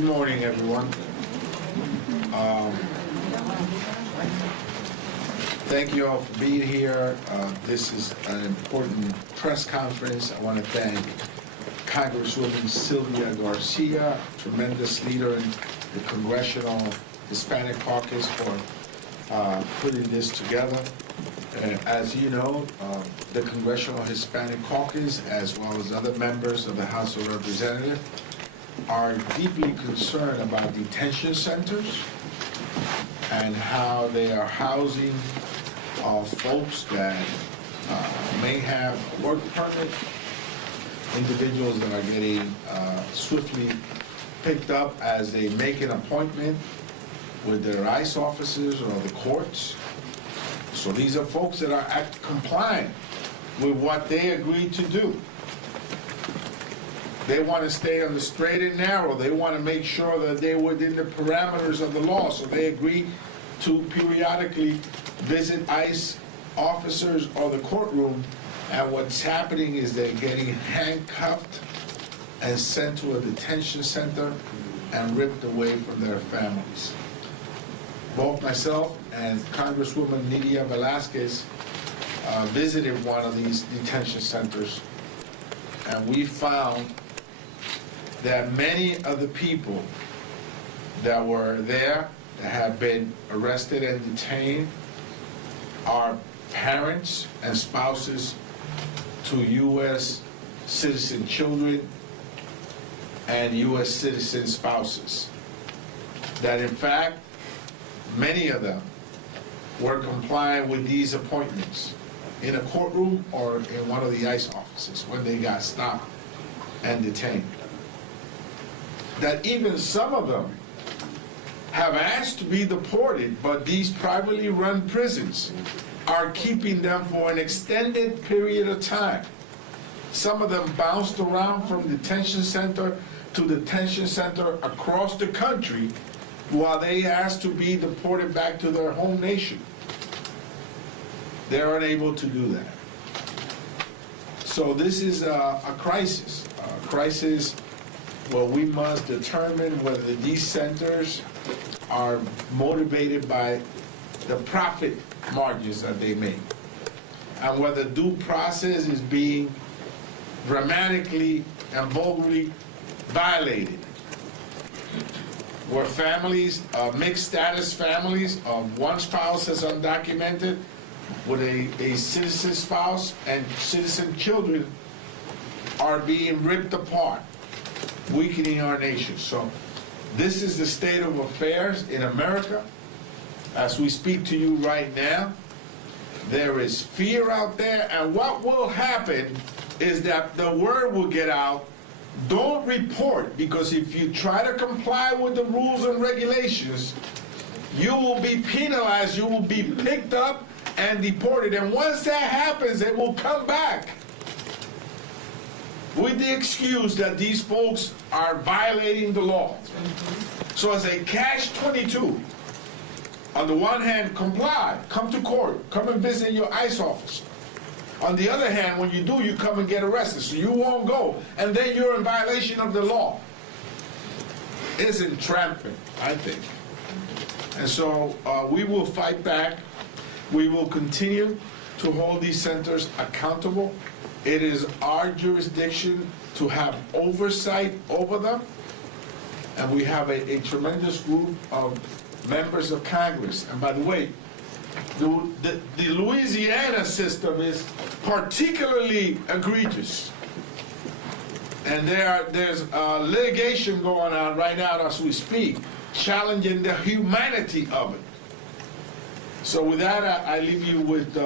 Good morning, everyone. Thank you all for being here. This is an important press conference. I want to thank Congresswoman Sylvia Garcia, tremendous leader in the Congressional Hispanic Caucus, for putting this together. As you know, the Congressional Hispanic Caucus, as well as other members of the House of Representatives, are deeply concerned about detention centers and how they are housing folks that may have a work permit, individuals that are getting swiftly picked up as they make an appointment with their ICE officers or the courts. So these are folks that are compliant with what they agreed to do. They want to stay on the straight and narrow. They want to make sure that they're within the parameters of the law. So they agree to periodically visit ICE officers or the courtroom. And what's happening is they're getting handcuffed and sent to a detention center and ripped away from their families. Both myself and Congresswoman Nydia Velazquez visited one of these detention centers, and we found that many of the people that were there that have been arrested and detained are parents and spouses to U.S. citizen children and U.S. citizen spouses. That in fact, many of them were complying with these appointments in a courtroom or in one of the ICE offices when they got stopped and detained. That even some of them have asked to be deported, but these privately run prisons are keeping them for an extended period of time. Some of them bounced around from detention center to detention center across the country while they asked to be deported back to their home nation. They're unable to do that. So this is a crisis. A crisis where we must determine whether these centers are motivated by the profit margins that they make, and whether due process is being dramatically and vulgarly violated. Where families, mixed status families of one spouse is undocumented with a citizen spouse and citizen children are being ripped apart, weakening our nation. So this is the state of affairs in America. As we speak to you right now, there is fear out there, and what will happen is that the word will get out, don't report, because if you try to comply with the rules and regulations, you will be penalized, you will be picked up and deported. And once that happens, it will come back with the excuse that these folks are violating the law. So it's a catch-22. On the one hand, comply, come to court, come and visit your ICE office. On the other hand, when you do, you come and get arrested, so you won't go, and then you're in violation of the law. It's entrampment, I think. And so we will fight back. We will continue to hold these centers accountable. It is our jurisdiction to have oversight over them, and we have a tremendous group of members of Congress. And by the way, the Louisiana system is particularly egregious. And there's litigation going on right now as we speak, challenging the humanity of it. So with that, I leave you with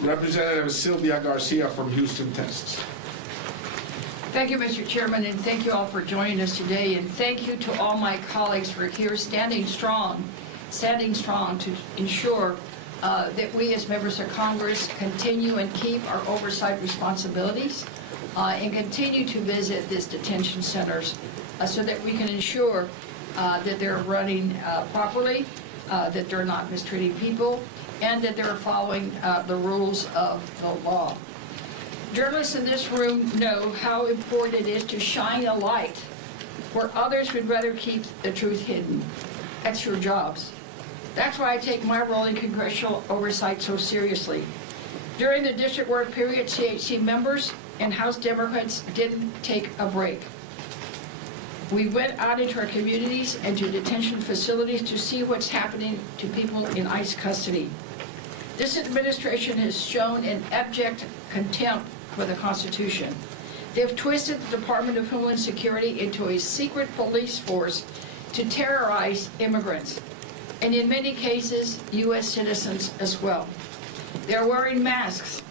Representative Sylvia Garcia from Houston, Texas. Thank you, Mr. Chairman, and thank you all for joining us today. And thank you to all my colleagues for here standing strong to ensure that we as members of Congress continue and keep our oversight responsibilities and continue to visit these detention centers so that we can ensure that they're running properly, that they're not mistreating people, and that they're following the rules of the law. Journalists in this room know how important it is to shine a light where others would rather keep the truth hidden. That's your jobs. That's why I take my role in congressional oversight so seriously. During the district work period, CHC members and House Democrats didn't take a break. We went out into our communities and to detention facilities to see what's happening to people in ICE custody. This administration has shown an abject contempt for the Constitution. They've twisted the Department of Homeland Security into a secret police force to terrorize immigrants, and in many cases, U.S. citizens as well. They're wearing masks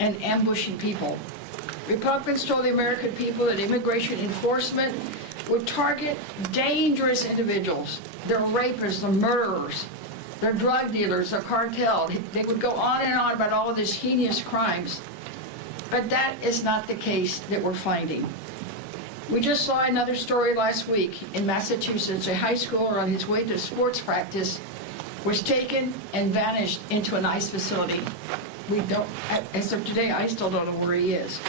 and ambushing people. Republicans told the American people that immigration enforcement would target dangerous individuals. They're rapists, they're murderers, they're drug dealers, they're cartel. They would go on and on about all of these heinous crimes. But that is not the case that we're finding. We just saw another story last week in Massachusetts. A high schooler on his way to sports practice was taken and vanished into an ICE facility. We don't, as of today, I still don't know where he is.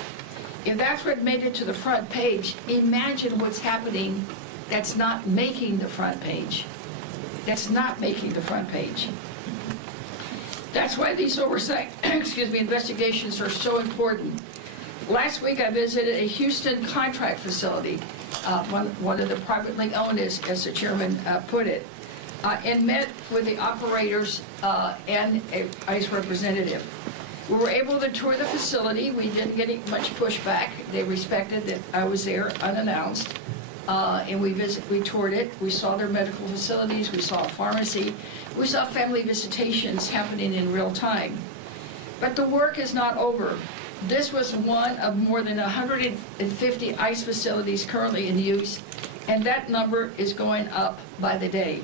If that's what made it to the front page, imagine what's happening that's not making the front page. That's not making the front page. That's why these oversight, investigations are so important. Last week I visited a Houston contract facility, one of the privately owned, as the chairman put it, and met with the operators and an ICE representative. We were able to tour the facility. We didn't get much pushback. They respected that I was there unannounced. And we toured it. We saw their medical facilities. We saw a pharmacy. We saw family visitations happening in real time. But the work is not over. This was one of more than 150 ICE facilities currently in use, and that number is going up by the day.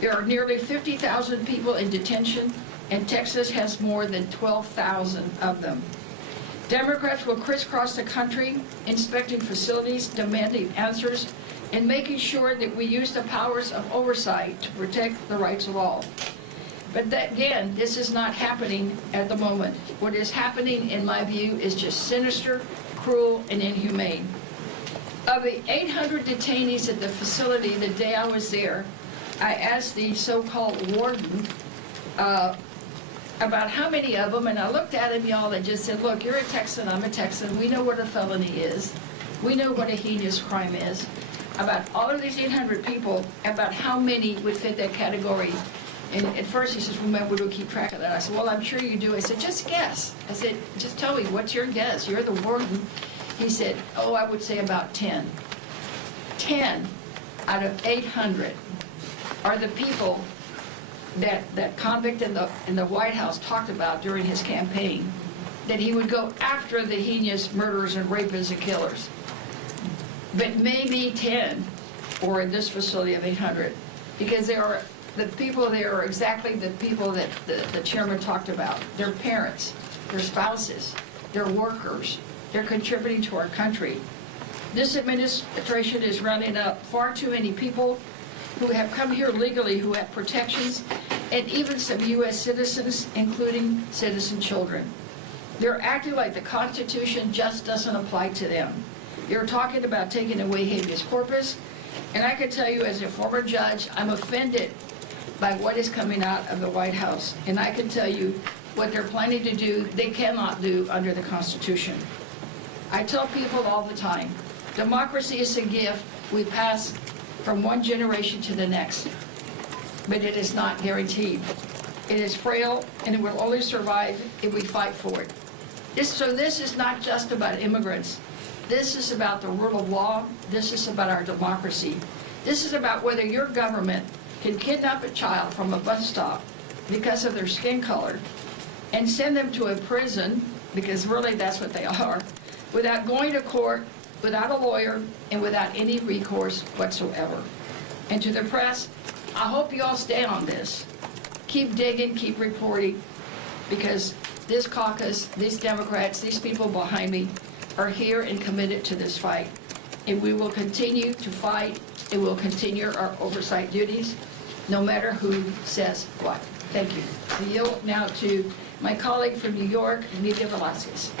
There are nearly 50,000 people in detention, and Texas has more than 12,000 of them. Democrats will crisscross the country, inspecting facilities, demanding answers, and making sure that we use the powers of oversight to protect the rights of all. But again, this is not happening at the moment. What is happening, in my view, is just sinister, cruel, and inhumane. Of the 800 detainees at the facility the day I was there, I asked the so-called warden about how many of them, and I looked at him, y'all, and just said, look, you're a Texan, I'm a Texan, we know what a felony is, we know what a heinous crime is. About all of these 800 people, about how many would fit that category. And at first he says, well, we don't keep track of that. I said, well, I'm sure you do. I said, just guess. I said, just tell me, what's your guess? You're the warden. He said, oh, I would say about 10. 10 out of 800 are the people that convict in the White House talked about during his campaign, that he would go after the heinous murderers and rapists and killers. But maybe 10, or in this facility of 800, because the people there are exactly the people that the chairman talked about. Their parents, their spouses, their workers. They're contributing to our country. This administration is rounding up far too many people who have come here legally, who have protections, and even some U.S. citizens, including citizen children. They're acting like the Constitution just doesn't apply to them. They're talking about taking away habeas corpus, and I can tell you as a former judge, I'm offended by what is coming out of the White House. And I can tell you what they're planning to do, they cannot do under the Constitution. I tell people all the time, democracy is a gift we pass from one generation to the next, but it is not guaranteed. It is frail, and it will only survive if we fight for it. So this is not just about immigrants. This is about the rule of law. This is about our democracy. This is about whether your government can kidnap a child from a bus stop because of their skin color and send them to a prison, because really that's what they are, without going to court, without a lawyer, and without any recourse whatsoever. And to the press, I hope you all stay on this. Keep digging, keep reporting, because this caucus, these Democrats, these people behind me are here and committed to this fight. And we will continue to fight, and we'll continue our oversight duties, no matter who says what. Thank you. I yield now to my colleague from New York, Nidia Velasquez.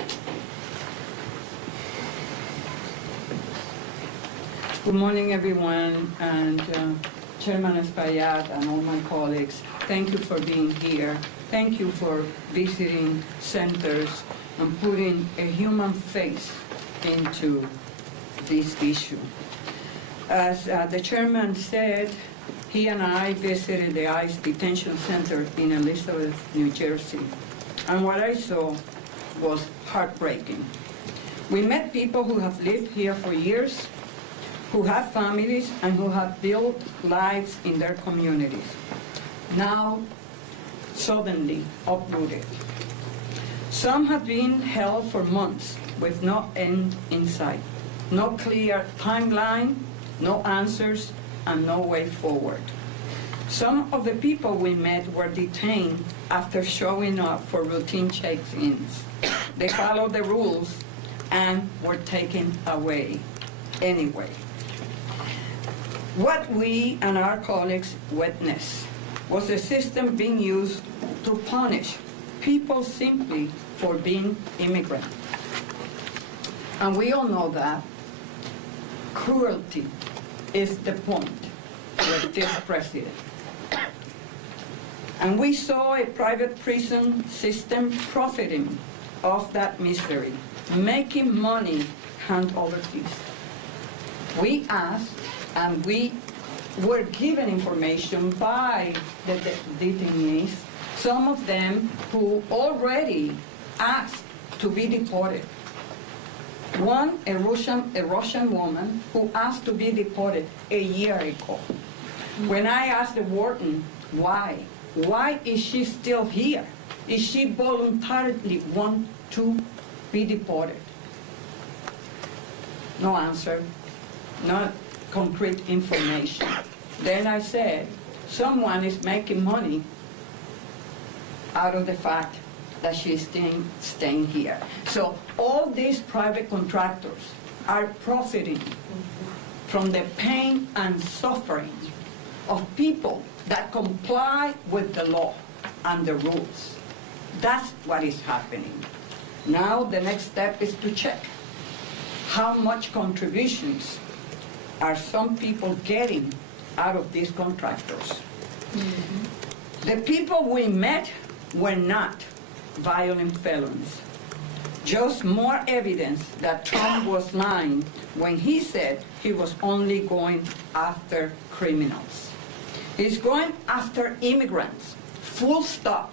Good morning, everyone, and Chairman Espaillat and all my colleagues, thank you for being here. Thank you for visiting centers and putting a human face into this issue. As the chairman said, he and I visited the ICE detention center in Elizabeth, New Jersey, and what I saw was heartbreaking. We met people who have lived here for years, who have families, and who have built lives in their communities, now suddenly uprooted. Some have been held for months with no end in sight, no clear timeline, no answers, and no way forward. Some of the people we met were detained after showing up for routine check-ins. They followed the rules and were taken away anyway. What we and our colleagues witnessed was a system being used to punish people simply for being immigrant. And we all know that cruelty is the point with this president. And we saw a private prison system profiting off that misery, making money hand over fist. We asked, and we were given information by the detainees, some of them who already asked to be deported. One, a Russian woman who asked to be deported a year ago. When I asked the warden why is she still here? Is she voluntarily want to be deported? No answer, not concrete information. Then I said, someone is making money out of the fact that she's staying here. So all these private contractors are profiting from the pain and suffering of people that comply with the law and the rules. That's what is happening. Now the next step is to check how much contributions are some people getting out of these contractors. Mm-hmm. The people we met were not violent felons. Just more evidence that Trump was lying when he said he was only going after criminals. He's going after immigrants, full stop.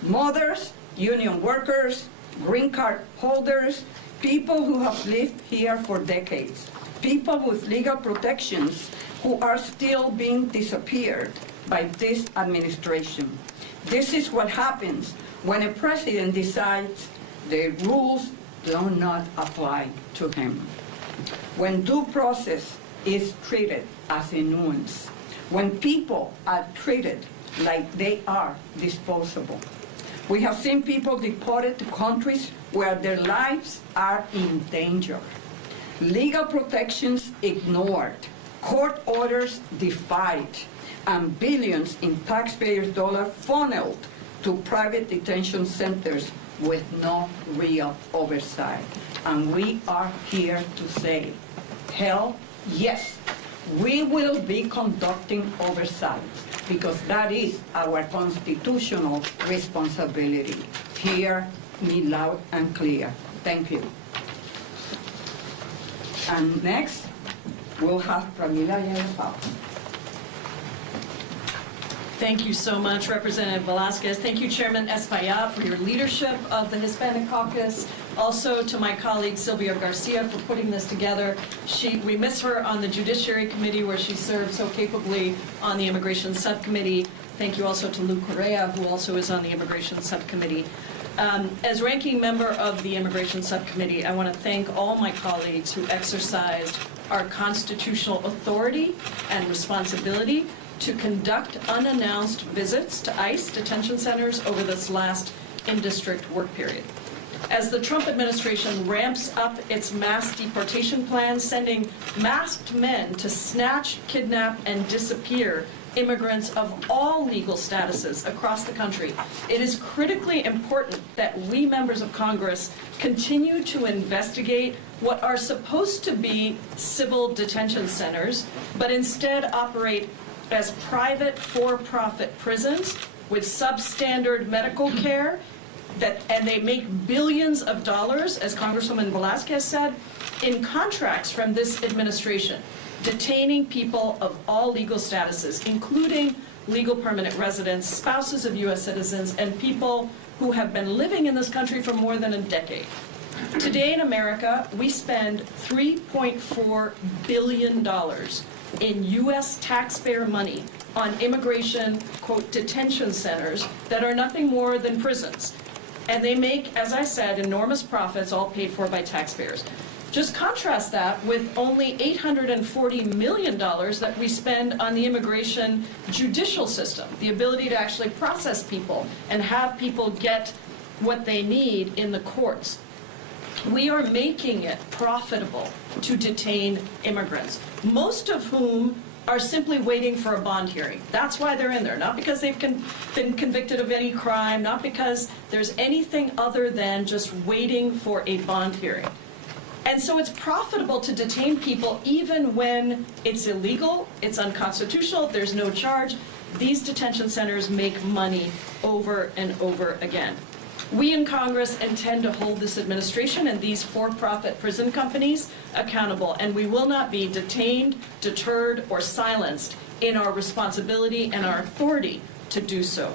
Mothers, union workers, green card holders, people who have lived here for decades, people with legal protections who are still being disappeared by this administration. This is what happens when a president decides the rules do not apply to him. When due process is treated as a nuisance, when people are treated like they are disposable. We have seen people deported to countries where their lives are in danger. Legal protections ignored, court orders defied, and billions in taxpayers' dollars funneled to private detention centers with no real oversight. And we are here to say, hell, yes, we will be conducting oversight because that is our constitutional responsibility. Hear me loud and clear. Thank you. And next, we'll have Pramila Yelapao. Thank you so much, Representative Velasquez. Thank you, Chairman Espaillat, for your leadership of the Hispanic Caucus. Also to my colleague Sylvia Garcia for putting this together. We miss her on the Judiciary Committee where she served so capably on the Immigration Subcommittee. Thank you also to Lou Correa, who also is on the Immigration Subcommittee. As ranking member of the Immigration Subcommittee, I want to thank all my colleagues who exercised our constitutional authority and responsibility to conduct unannounced visits to ICE detention centers over this last in-district work period. As the Trump administration ramps up its mass deportation plans, sending masked men to snatch, kidnap, and disappear immigrants of all legal statuses across the country, it is critically important that we members of Congress continue to investigate what are supposed to be civil detention centers, but instead operate as private for-profit prisons with substandard medical care, and they make billions of dollars, as Congresswoman Velasquez said, in contracts from this administration, detaining people of all legal statuses, including legal permanent residents, spouses of U.S. citizens, and people who have been living in this country for more than a decade. Today in America, we spend $3.4 billion in U.S. taxpayer money on immigration, quote, detention centers that are nothing more than prisons. And they make, as I said, enormous profits, all paid for by taxpayers. Just contrast that with only $840 million that we spend on the immigration judicial system, the ability to actually process people and have people get what they need in the courts. We are making it profitable to detain immigrants, most of whom are simply waiting for a bond hearing. That's why they're in there, not because they've been convicted of any crime, not because there's anything other than just waiting for a bond hearing. And so it's profitable to detain people even when it's illegal, it's unconstitutional, there's no charge. These detention centers make money over and over again. We in Congress intend to hold this administration and these for-profit prison companies accountable, and we will not be detained, deterred, or silenced in our responsibility and our authority to do so.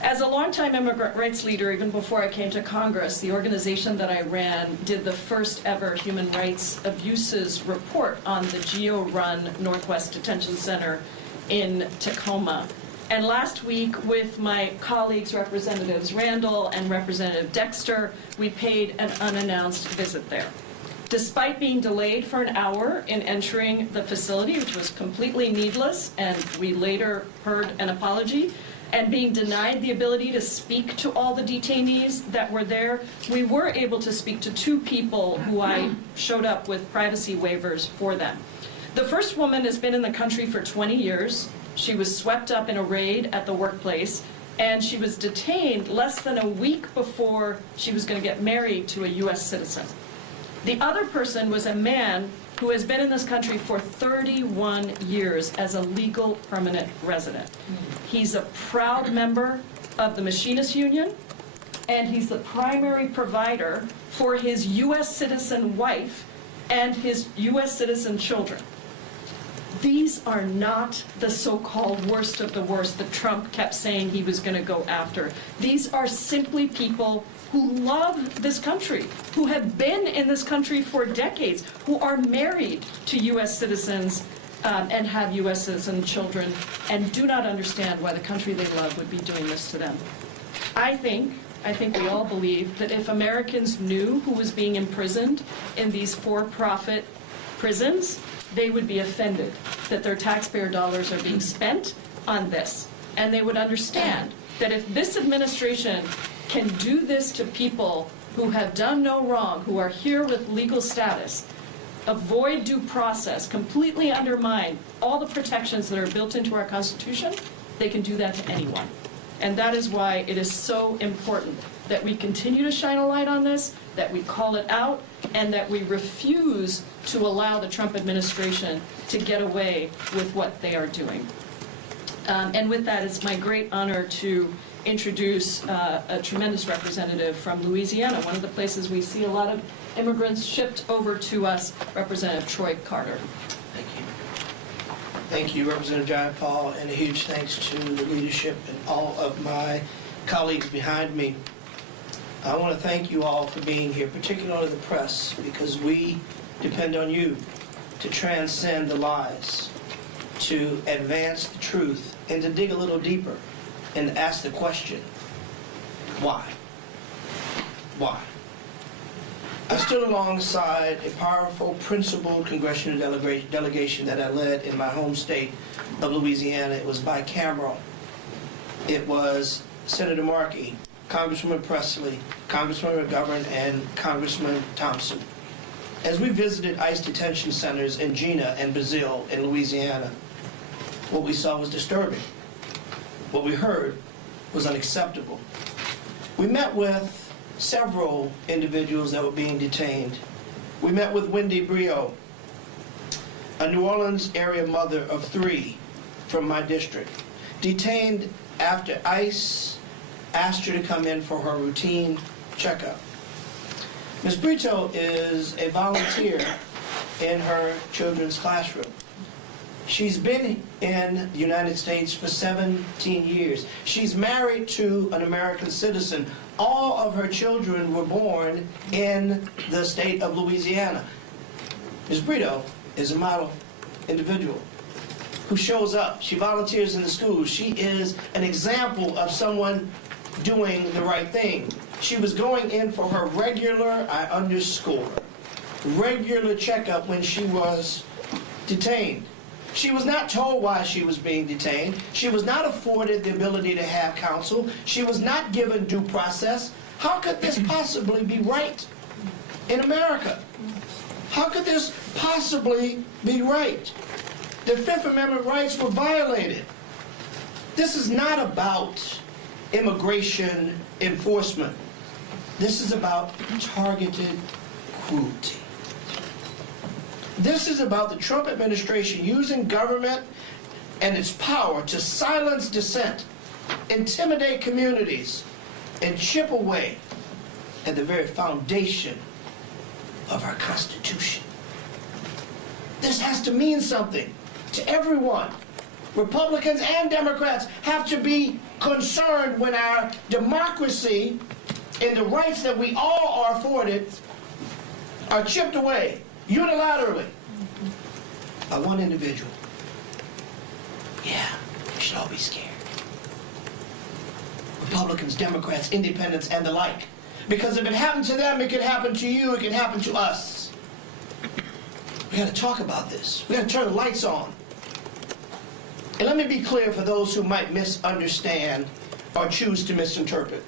As a longtime immigrant rights leader, even before I came to Congress, the organization that I ran did the first ever human rights abuses report on the GEO-run Northwest Detention Center in Tacoma. And last week, with my colleagues, Representatives Randall and Representative Dexter, we paid an unannounced visit there. Despite being delayed for an hour in entering the facility, which was completely needless, and we later heard an apology, and being denied the ability to speak to all the detainees that were there, we were able to speak to two people who I showed up with privacy waivers for them. The first woman has been in the country for 20 years. She was swept up in a raid at the workplace, and she was detained less than a week before she was going to get married to a U.S. citizen. The other person was a man who has been in this country for 31 years as a legal permanent resident. He's a proud member of the Machinists Union, and he's the primary provider for his U.S. citizen wife and his U.S. citizen children. These are not the so-called worst of the worst that Trump kept saying he was going to go after. These are simply people who love this country, who have been in this country for decades, who are married to U.S. citizens and have U.S. citizen children, and do not understand why the country they love would be doing this to them. I think we all believe that if Americans knew who was being imprisoned in these for-profit prisons, they would be offended that their taxpayer dollars are being spent on this. And they would understand that if this administration can do this to people who have done no wrong, who are here with legal status, avoid due process, completely undermine all the protections that are built into our Constitution, they can do that to anyone. And that is why it is so important that we continue to shine a light on this, that we call it out, and that we refuse to allow the Trump administration to get away with what they are doing. And with that, it's my great honor to introduce a tremendous representative from Louisiana, one of the places we see a lot of immigrants shipped over to us, Representative Troy Carter. Thank you. Thank you, Representative John Paul, and a huge thanks to the leadership and all of my colleagues behind me. I want to thank you all for being here, particularly the press, because we depend on you to transcend the lies, to advance the truth, and to dig a little deeper and ask the question, why? Why? I stood alongside a powerful, principled congressional delegation that I led in my home state of Louisiana. It was bicameral. It was Senator Markey, Congresswoman Presley, Congresswoman McGovern, and Congressman Thompson. As we visited ICE detention centers in Gina and Brazil in Louisiana, what we saw was disturbing. What we heard was unacceptable. We met with several individuals that were being detained, We met with Wendy Brio, a New Orleans area mother of 3 from my district, detained after ICE asked her to come in for her routine checkup. Ms. Brito is a volunteer in her children's classroom. She's been in the United States for 17 years. She's married to an American citizen. All of her children were born in the state of Louisiana. Ms. Brito is a model individual who shows up. She volunteers in the schools. She is an example of someone doing the right thing. She was going in for her regular, regular checkup when she was detained. She was not told why she was being detained. She was not afforded the ability to have counsel. She was not given due process. How could this possibly be right in America? How could this possibly be right? The Fifth Amendment rights were violated. This is not about immigration enforcement. This is about targeted cruelty. This is about the Trump administration using government and its power to silence dissent, intimidate communities, and chip away at the very foundation of our Constitution. This has to mean something to everyone. Republicans and Democrats have to be concerned when our democracy and the rights that we all are afforded are chipped away unilaterally by one individual. Yeah, we should all be scared. Republicans, Democrats, Independents, and the like. Because if it happened to them, it could happen to you, it could happen to us. We got to talk about this. We got to turn the lights on. And let me be clear for those who might misunderstand or choose to misinterpret.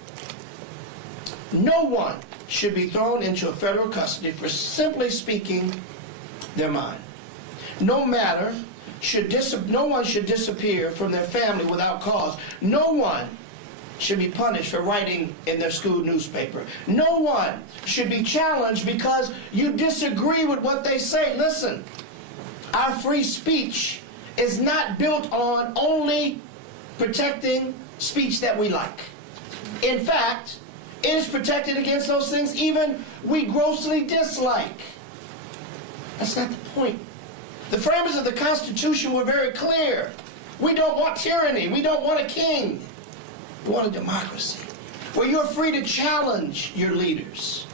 No one should be thrown into a federal custody for simply speaking their mind. No one should disappear from their family without cause. No one should be punished for writing in their school newspaper. No one should be challenged because you disagree with what they say. Listen, our free speech is not built on only protecting speech that we like. In fact, it is protected against those things even we grossly dislike. That's not the point. The framers of the Constitution were very clear. We don't want tyranny. We don't want a king. We want a democracy where you're free to challenge your leaders,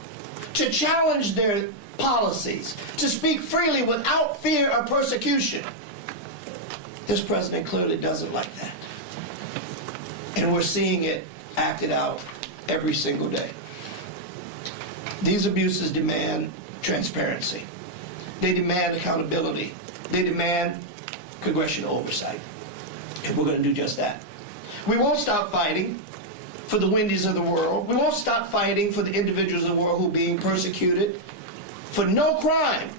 to challenge their policies, to speak freely without fear of persecution. This president clearly doesn't like that. And we're seeing it acted out every single day. These abuses demand transparency. They demand accountability. They demand congressional oversight. And we're going to do just that. We won't stop fighting for the Wendy's of the world. We won't stop fighting for the individuals of the world who are being persecuted for no crime.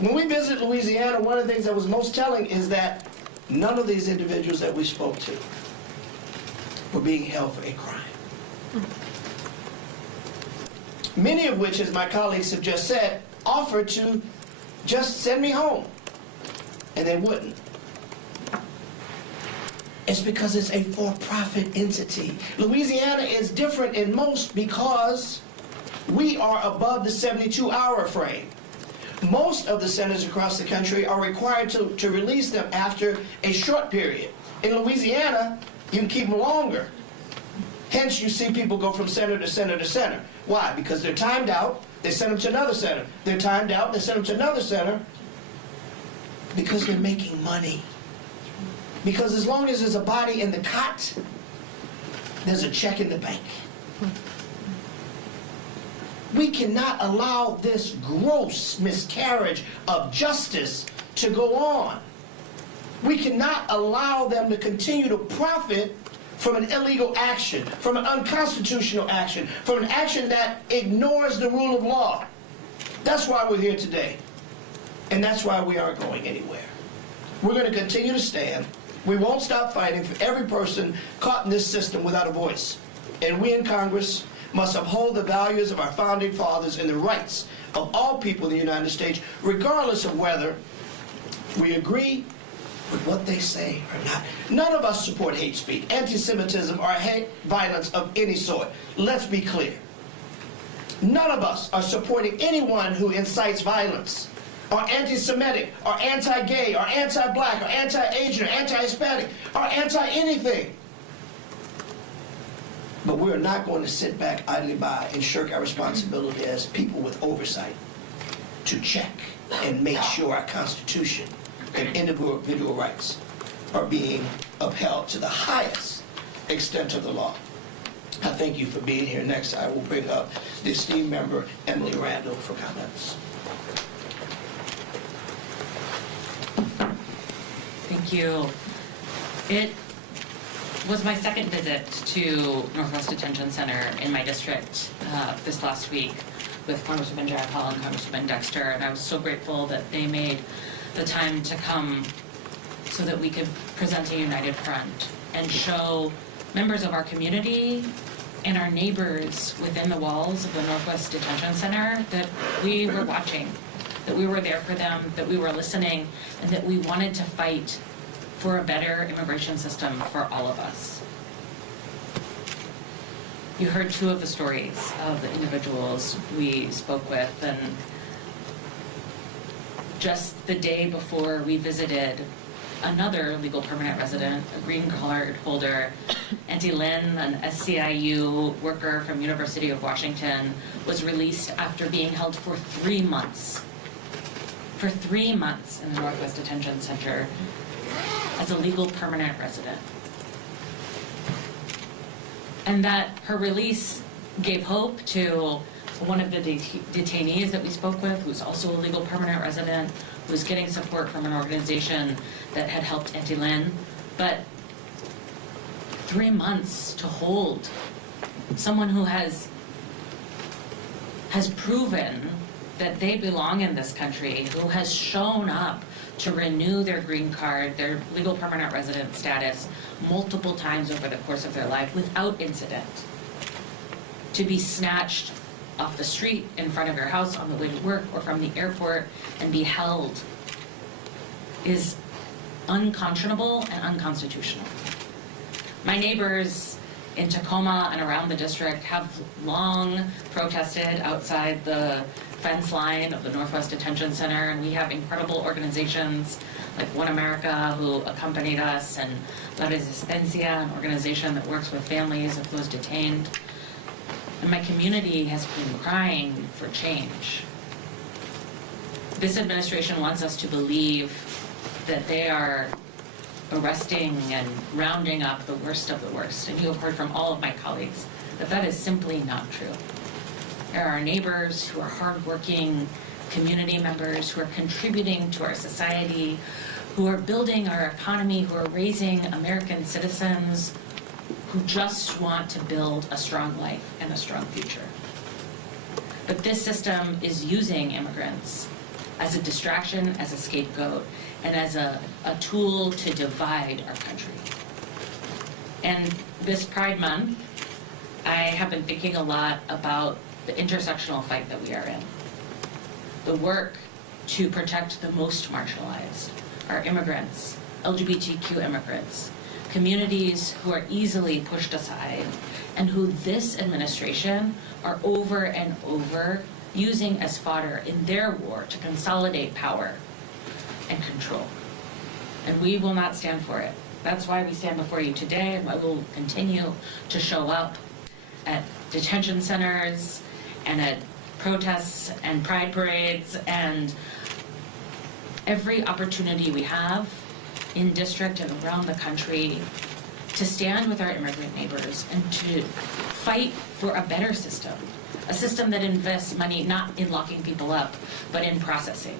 When we visit Louisiana, one of the things that was most telling is that none of these individuals that we spoke to were being held for a crime. Many of which, as my colleagues have just said, offered to just send me home. And they wouldn't. It's because it's a for-profit entity. Louisiana is different in most because we are above the 72-hour frame. Most of the centers across the country are required to release them after a short period. In Louisiana, you can keep them longer. Hence, you see people go from center to center to center. Why? Because they're timed out, they send them to another center. They're timed out, they send them to another center. Because they're making money. Because as long as there's a body in the cot, there's a check in the bank. We cannot allow this gross miscarriage of justice to go on. We cannot allow them to continue to profit from an illegal action, from an unconstitutional action, from an action that ignores the rule of law. That's why we're here today. And that's why we aren't going anywhere. We're going to continue to stand. We won't stop fighting for every person caught in this system without a voice. And we in Congress, must uphold the values of our founding fathers and the rights of all people in the United States, regardless of whether we agree with what they say or not. None of us support hate speech, anti-Semitism, or hate violence of any sort. Let's be clear. None of us are supporting anyone who incites violence, or anti-Semitic, or anti-gay, or anti-black, or anti-Asian, or anti-Hispanic, or anti-anything. But we are not going to sit back idly by and shirk our responsibility as people with oversight to check and make sure our Constitution and individual rights are being upheld to the highest extent of the law. I thank you for being here. Next, I will bring up the esteemed member, Emily Randall, for comments. Thank you. It was my second visit to Northwest Detention Center in my district this last week with Congresswoman Jayapal and Congresswoman Dexter, and I was so grateful that they made the time to come so that we could present a united front and show members of our community and our neighbors within the walls of the Northwest Detention Center that we were watching, that we were there for them, that we were listening, and that we wanted to fight for a better immigration system for all of us. You heard two of the stories of the individuals we spoke with, and just the day before we visited another legal permanent resident, a green card holder, Auntie Lynn, an SCIU worker from University of Washington, was released after being held for 3 months. For 3 months in the Northwest Detention Center as a legal permanent resident. And that her release gave hope to one of the detainees that we spoke with, who's also a legal permanent resident, who was getting support from an organization that had helped Auntie Lynn. But 3 months to hold someone who has proven that they belong in this country, who has shown up to renew their green card, their legal permanent resident status, multiple times over the course of their life without incident, to be snatched off the street in front of your house on the way to work or from the airport and be held is unconscionable and unconstitutional. My neighbors in Tacoma and around the district have long protested outside the fence line of the Northwest Detention Center, and we have incredible organizations like One America who accompanied us, and La Resistencia, an organization that works with families of those detained. And my community has been crying for change. This administration wants us to believe that they are arresting and rounding up the worst of the worst. And you have heard from all of my colleagues that that is simply not true. There are neighbors who are hardworking community members who are contributing to our society, who are building our economy, who are raising American citizens, who just want to build a strong life and a strong future. But this system is using immigrants as a distraction, as a scapegoat, and as a tool to divide our country. And this Pride Month, I have been thinking a lot about the intersectional fight that we are in. The work to protect the most marginalized, our immigrants, LGBTQ immigrants, communities who are easily pushed aside, and who this administration are over and over using as fodder in their war to consolidate power and control. And we will not stand for it. That's why we stand before you today, and why we'll continue to show up at detention centers and at protests and pride parades and every opportunity we have in district and around the country to stand with our immigrant neighbors and to fight for a better system, a system that invests money not in locking people up, but in processing,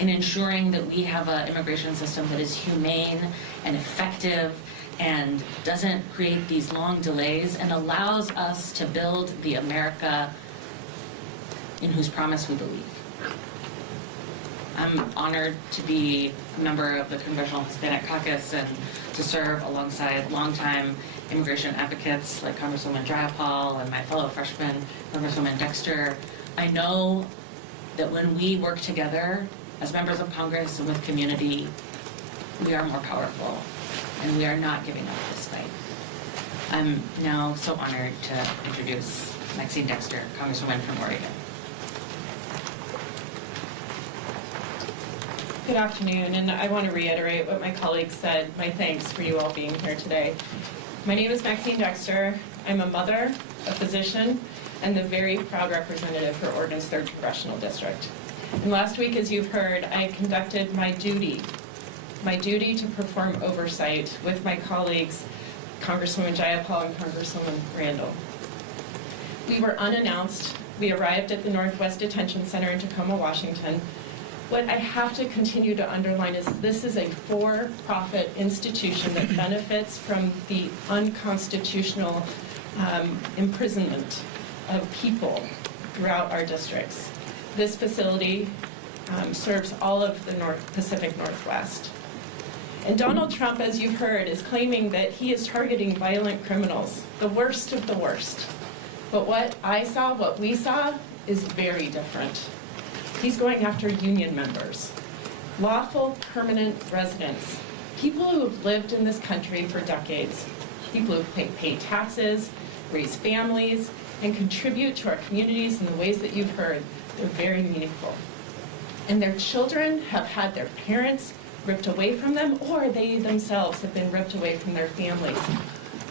in ensuring that we have an immigration system that is humane and effective and doesn't create these long delays and allows us to build the America in whose promise we believe. I'm honored to be a member of the Congressional Hispanic Caucus and to serve alongside longtime immigration advocates like Congresswoman Jayapal and my fellow freshman, Congresswoman Dexter. I know that when we work together as members of Congress and with community, we are more powerful, and we are not giving up this fight. I'm now so honored to introduce Maxine Dexter, Congresswoman from Oregon. Good afternoon, and I want to reiterate what my colleagues said. My thanks for you all being here today. My name is Maxine Dexter. I'm a mother, a physician, and the very proud representative for Oregon's 3rd Congressional District. And last week, as you've heard, I conducted my duty to perform oversight with my colleagues, Congresswoman Jayapal and Congresswoman Randall. We were unannounced. We arrived at the Northwest Detention Center in Tacoma, Washington. What I have to continue to underline is this is a for-profit institution that benefits from the unconstitutional imprisonment of people throughout our districts. This facility serves all of the Pacific Northwest. And Donald Trump, as you've heard, is claiming that he is targeting violent criminals, the worst of the worst. But what we saw, is very different. He's going after union members, lawful permanent residents, people who have lived in this country for decades, people who pay taxes, raise families, and contribute to our communities in the ways that you've heard. They're very meaningful. And their children have had their parents ripped away from them, or they themselves have been ripped away from their families.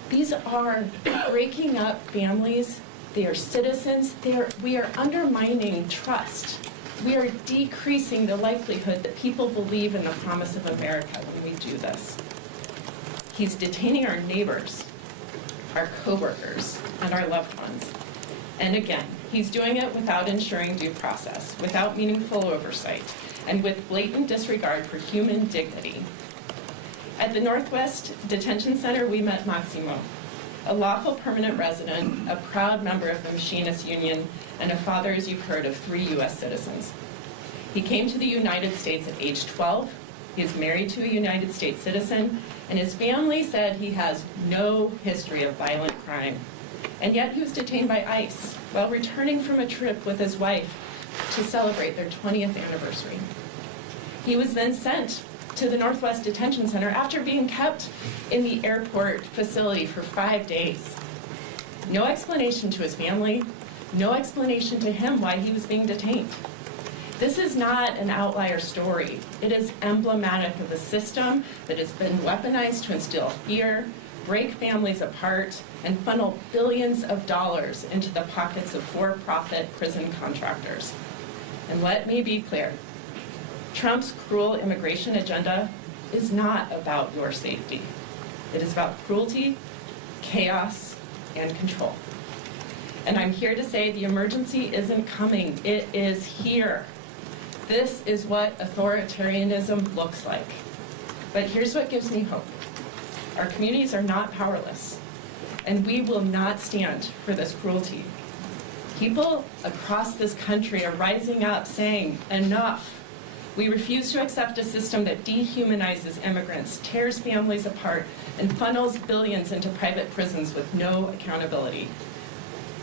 These are breaking up families. They are citizens. We are undermining trust. We are decreasing the likelihood that people believe in the promise of America when we do this. He's detaining our neighbors, our coworkers, and our loved ones. And again, he's doing it without ensuring due process, without meaningful oversight, and with blatant disregard for human dignity. At the Northwest Detention Center, we met Maximo, a lawful permanent resident, a proud member of the Machinists Union, and a father, as you've heard, of 3 U.S. citizens. He came to the United States at age 12. He is married to a United States citizen, and his family said he has no history of violent crime. And yet he was detained by ICE while returning from a trip with his wife to celebrate their 20th anniversary. He was then sent to the Northwest Detention Center after being kept in the airport facility for 5 days. No explanation to his family, no explanation to him why he was being detained. This is not an outlier story. It is emblematic of a system that has been weaponized to instill fear, break families apart, and funnel billions of dollars into the pockets of for-profit prison contractors. And let me be clear, Trump's cruel immigration agenda is not about your safety. It is about cruelty, chaos, and control. And I'm here to say the emergency isn't coming, it is here. This is what authoritarianism looks like. But here's what gives me hope. Our communities are not powerless, and we will not stand for this cruelty. People across this country are rising up saying, enough. We refuse to accept a system that dehumanizes immigrants, tears families apart, and funnels billions into private prisons with no accountability.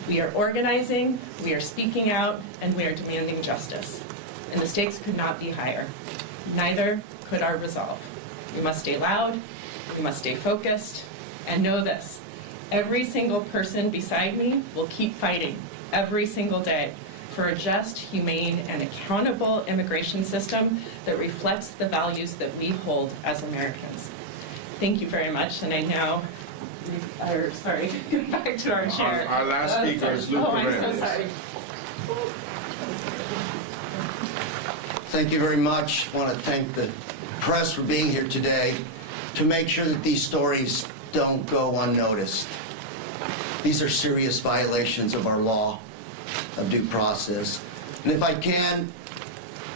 We are organizing, we are speaking out, and we are demanding justice. And the stakes could not be higher. Neither could our resolve. We must stay loud, we must stay focused, and know this. Every single person beside me will keep fighting every single day for a just, humane, and accountable immigration system that reflects the values that we hold as Americans. Thank you very much, and I now, back to our chair. Our last speaker is Luke I'm so Perez. sorry. Thank you very much. I want to thank the press for being here today to make sure that these stories don't go unnoticed. These are serious violations of our law of due process. And if I can,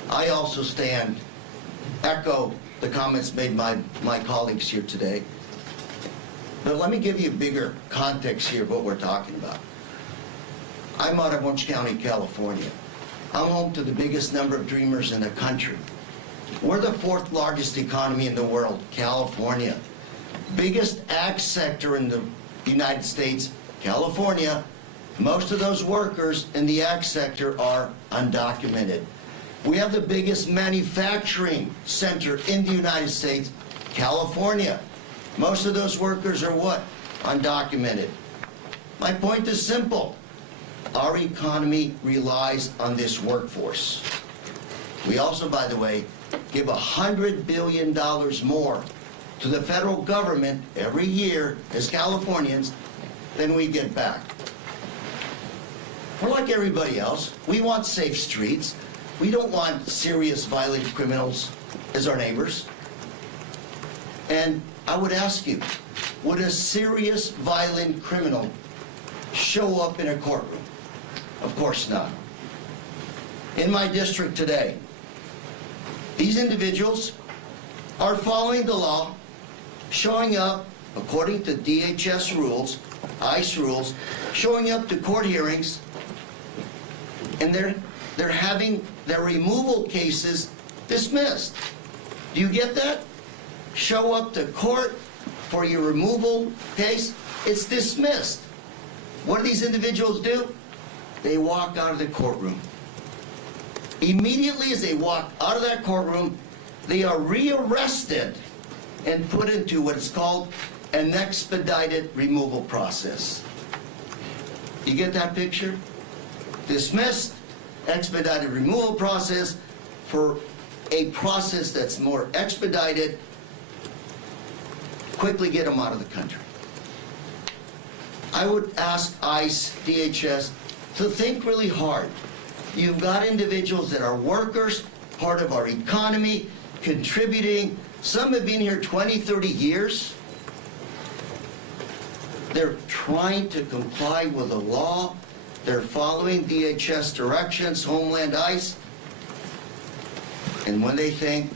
I also echo the comments made by my colleagues here today. But let me give you a bigger context here of what we're talking about. I'm out of Orange County, California. I'm home to the biggest number of dreamers in the country. We're the fourth largest economy in the world, California. Biggest ag sector in the United States, California. Most of those workers in the ag sector are undocumented. We have the biggest manufacturing center in the United States, California. Most of those workers are what? Undocumented. My point is simple. Our economy relies on this workforce. We also, by the way, give $100 billion more to the federal government every year as Californians than we get back. We're like everybody else. We want safe streets. We don't want serious violent criminals as our neighbors. And I would ask you, would a serious violent criminal show up in a courtroom? Of course not. In my district today, these individuals are following the law, showing up according to DHS rules, ICE rules, showing up to court hearings, and they're having their removal cases dismissed. Do you get that? Show up to court for your removal case, it's dismissed. What do these individuals do? They walk out of the courtroom. Immediately as they walk out of that courtroom, they are rearrested and put into what is called an expedited removal process. You get that picture? Dismissed, expedited removal process for a process that's more expedited. Quickly get them out of the country. I would ask ICE, DHS, to think really hard. You've got individuals that are workers, part of our economy, contributing. Some have been here 20, 30 years. They're trying to comply with the law. They're following DHS directions, Homeland ICE. And when they think,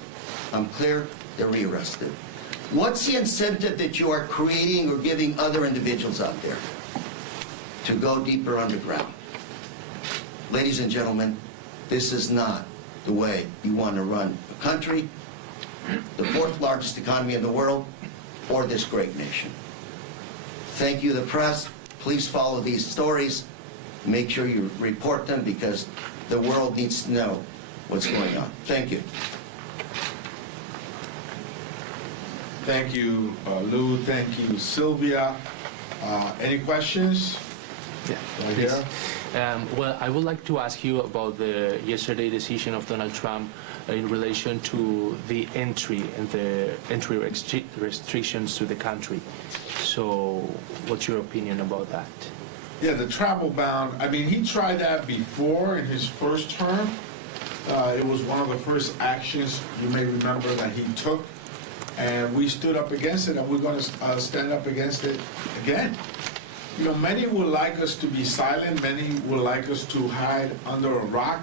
I'm clear, they're rearrested. What's the incentive that you are creating or giving other individuals out there to go deeper underground? Ladies and gentlemen, this is not the way you want to run a country, the fourth largest economy in the world, or this great nation. Thank you, the press. Please follow these stories. Make sure you report them because the world needs to know what's going on. Thank you. Thank you, Lou. Thank you, Sylvia. Any questions? Yeah, Right please. here. Well, I would like to ask you about the yesterday decision of Donald Trump in relation to the entry and the entry restrictions to the country. So, what's your opinion about that? Yeah, the travel ban, I mean, he tried that before in his first term. It was one of the first actions you may remember that he took. And we stood up against it, and we're going to stand up against it again. You know, many would like us to be silent. Many would like us to hide under a rock.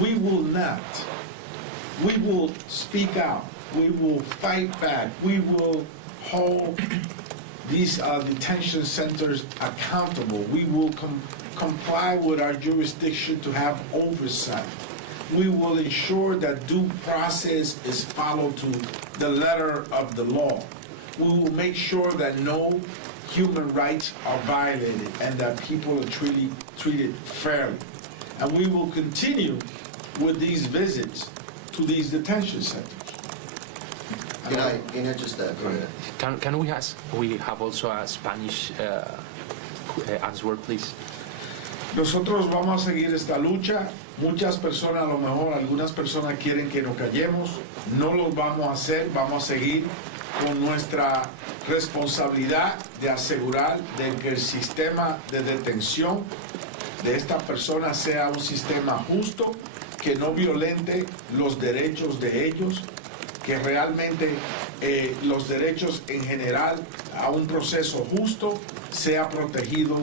We will not. We will speak out. We will fight back. We will hold these detention centers accountable. We will comply with our jurisdiction to have oversight. We will ensure that due process is followed to the letter of the law. We will make sure that no human rights are violated and that people are treated fairly. And we will continue with these visits to these detention centers. Can I just add to that? Can we ask? We have also a Spanish answer, please. Nosotros vamos a seguir esta lucha. Muchas personas, a lo mejor algunas personas quieren que nos callemos. No lo vamos a hacer. Vamos a seguir con nuestra responsabilidad de asegurar de que el sistema de detención de esta persona sea un sistema justo, que no violente los derechos de ellos, que realmente los derechos en general a un proceso justo sea protegido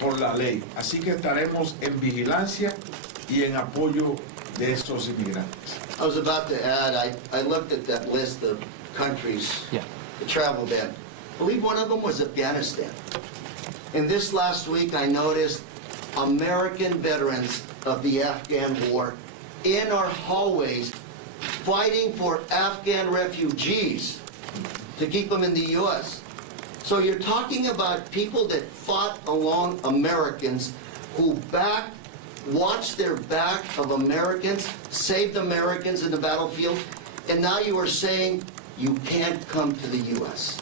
por la ley. Así que estaremos en vigilancia y en apoyo de estos inmigrantes. I was about to add, I looked at that list of countries, Yeah. the travel ban. I believe one of them was Afghanistan. And this last week, I noticed American veterans of the Afghan war in our hallways fighting for Afghan refugees to keep them in the U.S. So you're talking about people that fought along Americans who watched their back of Americans, saved Americans in the battlefield, and now you are saying you can't come to the U.S.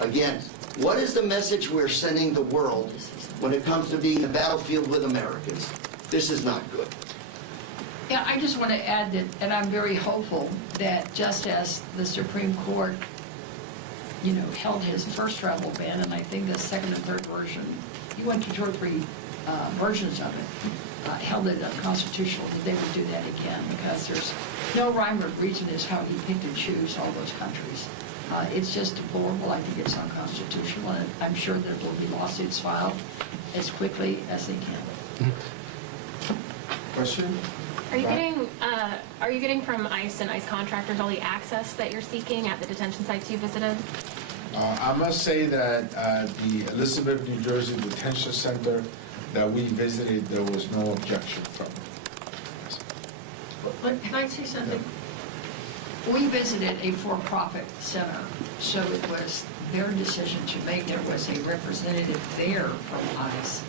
Again, what is the message we're sending the world when it comes to being in the battlefield with Americans? This is not good. Yeah, I just want to add that, and I'm very hopeful that just as the Supreme Court, held his first travel ban, and I think the second and third version, he went to 2 or 3 versions of it, held it unconstitutional, that they would do that again, because there's no rhyme or reason as how he picked and chose all those countries. It's just deplorable. I think it's unconstitutional, and I'm sure there will be lawsuits filed as quickly as they can. Question? Are you getting from ICE and ICE contractors all the access that you're seeking at the detention sites you visited? I must say that the Elizabeth, New Jersey Detention Center that we visited, there was no objection from them. Can I say something? We visited a for-profit center, so it was their decision to make. There was a representative there from ICE.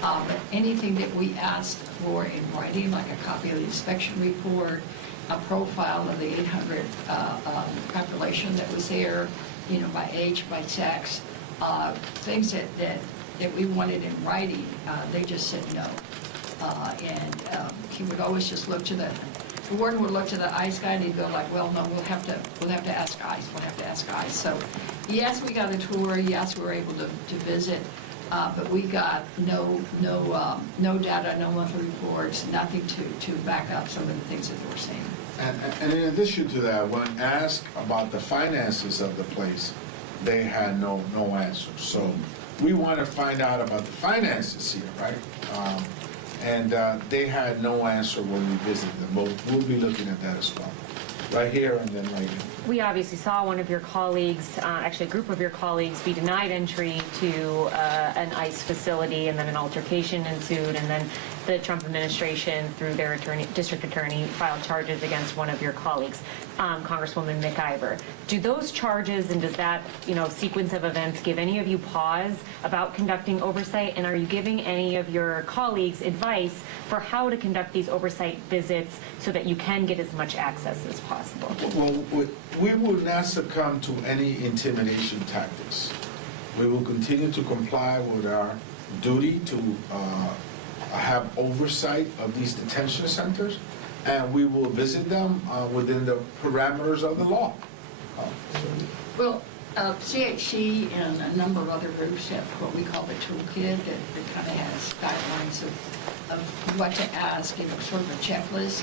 But anything that we asked for in writing, like a copy of the inspection report, a profile of the 800 population that was there, by age, by sex, things that we wanted in writing, they just said no. And he would always just look to the warden would look to the ICE guy and he'd go like, well, no, we'll have to ask ICE. We'll have to ask ICE. So yes, we got a tour. Yes, we were able to visit. But we got no data, no monthly reports, nothing to back up some of the things that they were saying. And in addition to that, when asked about the finances of the place, they had no answer. So we want to find out about the finances here, right? And they had no answer when we visited them. But we'll be looking at that as well, right here and then right here. We obviously saw one of your colleagues, actually a group of your colleagues, be denied entry to an ICE facility, and then an altercation ensued, and then the Trump administration, through their district attorney, filed charges against one of your colleagues, Congresswoman McIver. Do those charges and does that, sequence of events give any of you pause about conducting oversight? And are you giving any of your colleagues advice for how to conduct these oversight visits so that you can get as much access as possible? Well, we will not succumb to any intimidation tactics. We will continue to comply with our duty to have oversight of these detention centers, and we will visit them within the parameters of the law. Well, CHC and a number of other groups have what we call the toolkit that kind of has guidelines of what to ask, sort of a checklist.